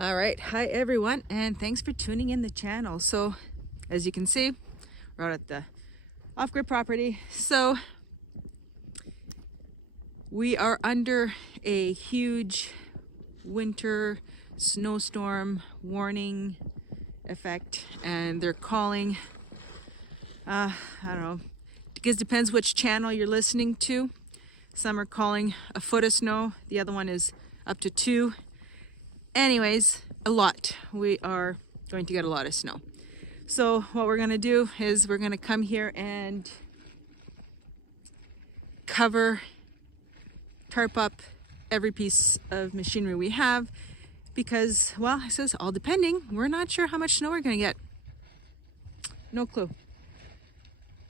All right, hi everyone, and thanks for tuning in the channel. So as you can see, we're out at the off-grid property. So we are under a huge winter snowstorm warning effect, and they're calling, I don't know, because it depends which channel you're listening to. Some are calling a foot of snow, the other one is up to 2. Anyways, a lot. We are going to get a lot of snow. So what we're going to do is we're going to come here and tarp up every piece of machinery we have because, well, it says all depending. We're not sure how much snow we're going to get. No clue.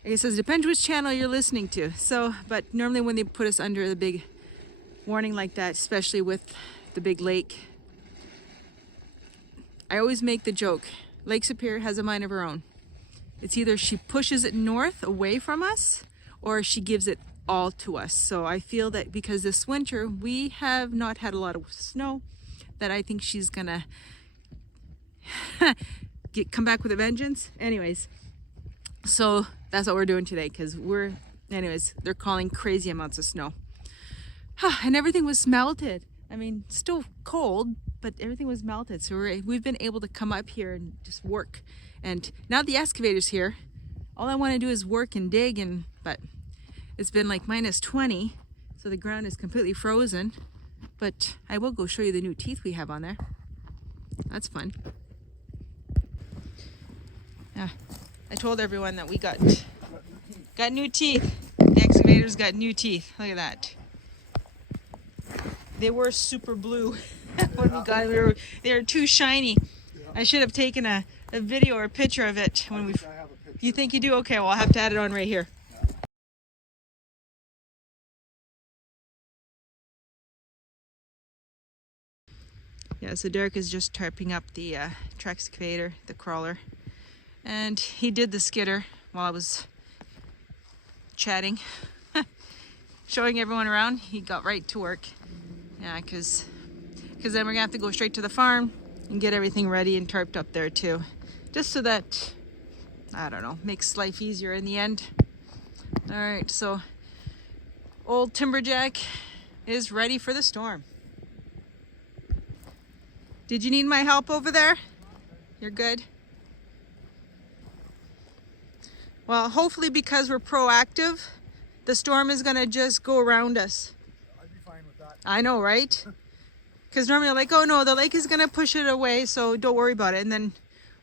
It says depends which channel you're listening to. So, but normally when they put us under the big warning like that, especially with the big lake, I always make the joke, Lake Superior has a mind of her own. It's either she pushes it north away from us or she gives it all to us. So I feel that because this winter we have not had a lot of snow, that I think she's gonna come back with a vengeance. Anyways, so that's what we're doing today because they're calling crazy amounts of snow. And everything was melted. I mean, still cold, but everything was melted. So we've been able to come up here and just work. And now the excavator's here. All I want to do is work and dig, but it's been like -20, so the ground is completely frozen. But I will go show you the new teeth we have on there. That's fun. Yeah, I told everyone that we got new teeth. The excavator's got new teeth. Look at that. They were super blue when we got them. They were too shiny. I should have taken a video or a picture of it when we. You think you do? Okay, well I'll have to add it on right here. Yeah, so Derek is just tarping up the track excavator, the crawler, and he did the skidder while I was chatting, showing everyone around. He got right to work. Yeah, because then we're gonna have to go straight to the farm and get everything ready and tarped up there too, just so that, I don't know, makes life easier in the end. All right, so old Timberjack is ready for the storm. Did you need my help over there? You're good? Well, hopefully because we're proactive, the storm is gonna just go around us. I'd be fine with that. I know, right? Because normally they're like, oh no, the lake is gonna push it away, so don't worry about it. And then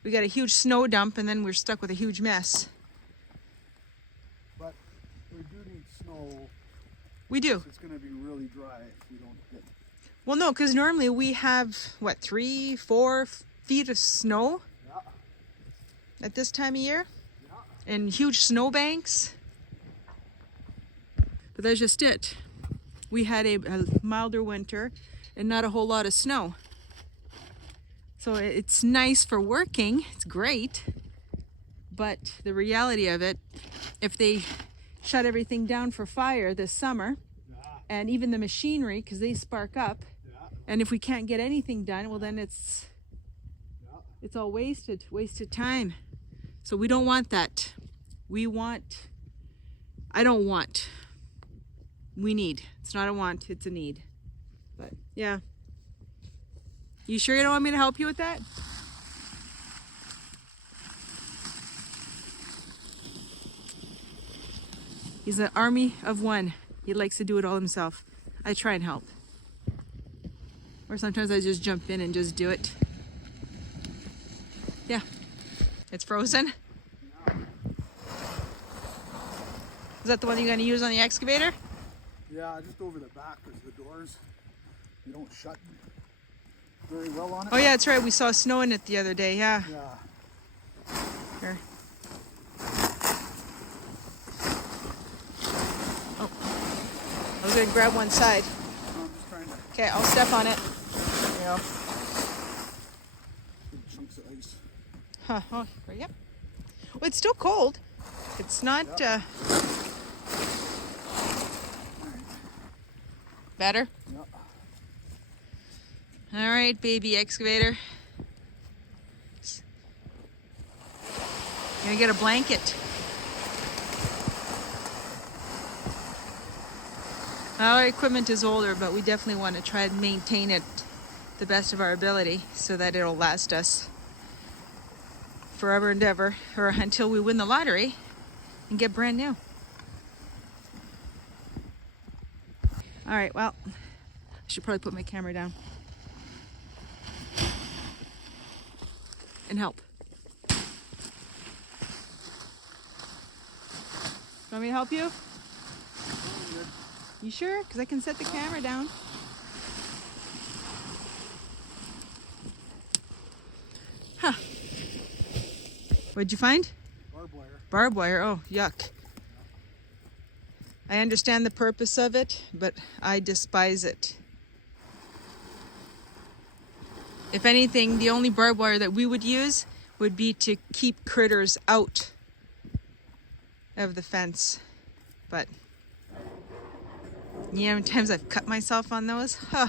we got a huge snow dump and then we're stuck with a huge mess. But we do need snow. We do. It's gonna be really dry if we don't get. Well, no, because normally we have, what, 3-4 feet of snow at this time of year? And huge snow banks. But that's just it. We had a milder winter and not a whole lot of snow. So it's nice for working, it's great. But the reality of it, if they shut everything down for fire this summer, and even the machinery, because they spark up, and if we can't get anything done, well then it's all wasted time. So we don't want that. We need. It's not a want, it's a need. But yeah. You sure you don't want me to help you with that? He's an army of one. He likes to do it all himself. I try and help. Or sometimes I just jump in and just do it. Yeah. It's frozen. Is that the one you're going to use on the excavator? Yeah, just over the back because the doors, you don't shut very well on it. Oh yeah, that's right. We saw snow in it the other day. Yeah. Yeah. Here. Oh. I was going to grab one side. I'm just trying to. Okay, I'll step on it. Yeah. Big chunks of ice. Huh. Oh, yep. Well, it's still cold. It's not better. Yeah. All right, baby excavator. Gonna get a blanket. Our equipment is older, but we definitely want to try and maintain it the best of our ability so that it'll last us forever and ever, or until we win the lottery and get brand new. All right, well, I should probably put my camera down and help. Want me to help you? You sure? Because I can set the camera down. Huh. What'd you find? Barbed wire. Barbed wire. Oh, yuck. I understand the purpose of it, but I despise it. If anything, the only barbed wire that we would use would be to keep critters out of the fence. But you know how many times I've cut myself on those? Huh.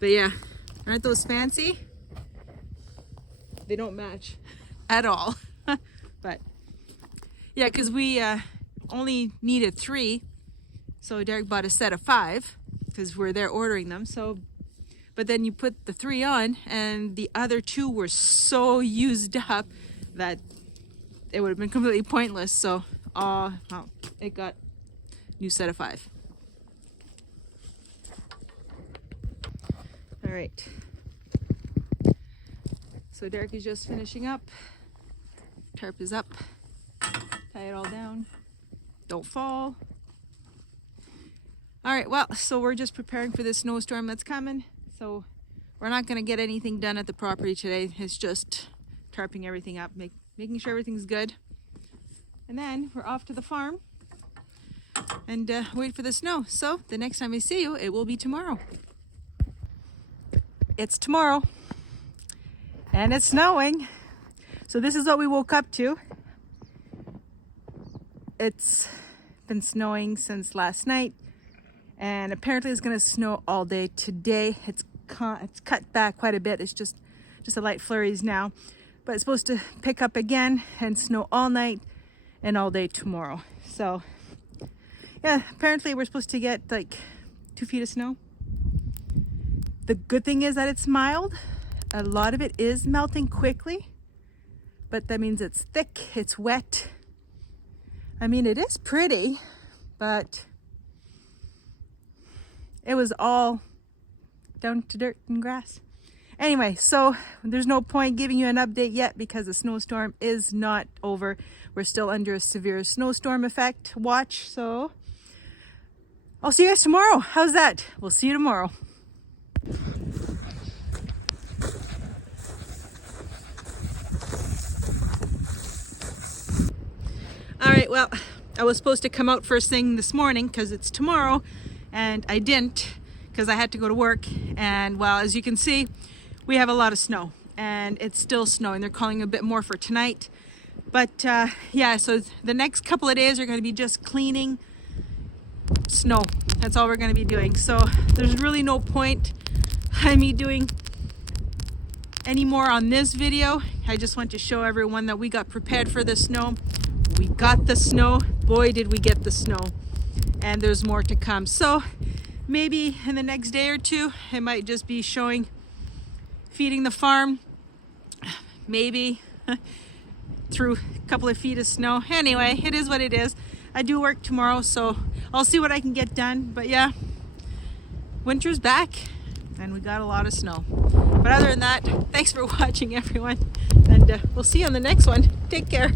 But yeah, aren't those fancy? They don't match at all. But yeah, because we only needed 3. So Derek bought a set of 5 because we're there ordering them. So, but then you put the 3 on and the other 2 were so used up that it would have been completely pointless. So well, it got a new set of 5. All right, so Derek is just finishing up. Tarp is up. Tie it all down. Don't fall. All right, well, so we're just preparing for this snowstorm that's coming. So we're not gonna get anything done at the property today. It's just tarping everything up, making sure everything's good. And then we're off to the farm and wait for the snow. So the next time I see you, it will be tomorrow. It's tomorrow and it's snowing. So this is what we woke up to. It's been snowing since last night and apparently it's gonna snow all day today. It's cut back quite a bit. It's just a light flurries now, but it's supposed to pick up again and snow all night and all day tomorrow. So yeah, apparently we're supposed to get like 2 feet of snow. The good thing is that it's mild. A lot of it is melting quickly, but that means it's thick, it's wet. I mean, it is pretty, but it was all down to dirt and grass. Anyway, so there's no point giving you an update yet because the snowstorm is not over. We're still under a severe snowstorm effect watch, so I'll see you guys tomorrow. How's that? We'll see you tomorrow. All right, well, I was supposed to come out first thing this morning because it's tomorrow, and I didn't because I had to go to work. And well, as you can see, we have a lot of snow. and it's still snowing. They're calling a bit more for tonight. But yeah, so the next couple of days are going to be just cleaning snow. That's all we're going to be doing. So there's really no point in me doing any more on this video. I just want to show everyone that we got prepared for the snow. We got the snow. Boy, did we get the snow. And there's more to come. So maybe in the next day or two, it might just be showing feeding the farm. Maybe through a couple of feet of snow. Anyway, it is what it is. I do work tomorrow, so I'll see what I can get done. But yeah, winter's back and we got a lot of snow. But other than that, thanks for watching, everyone. And we'll see you on the next one. Take care.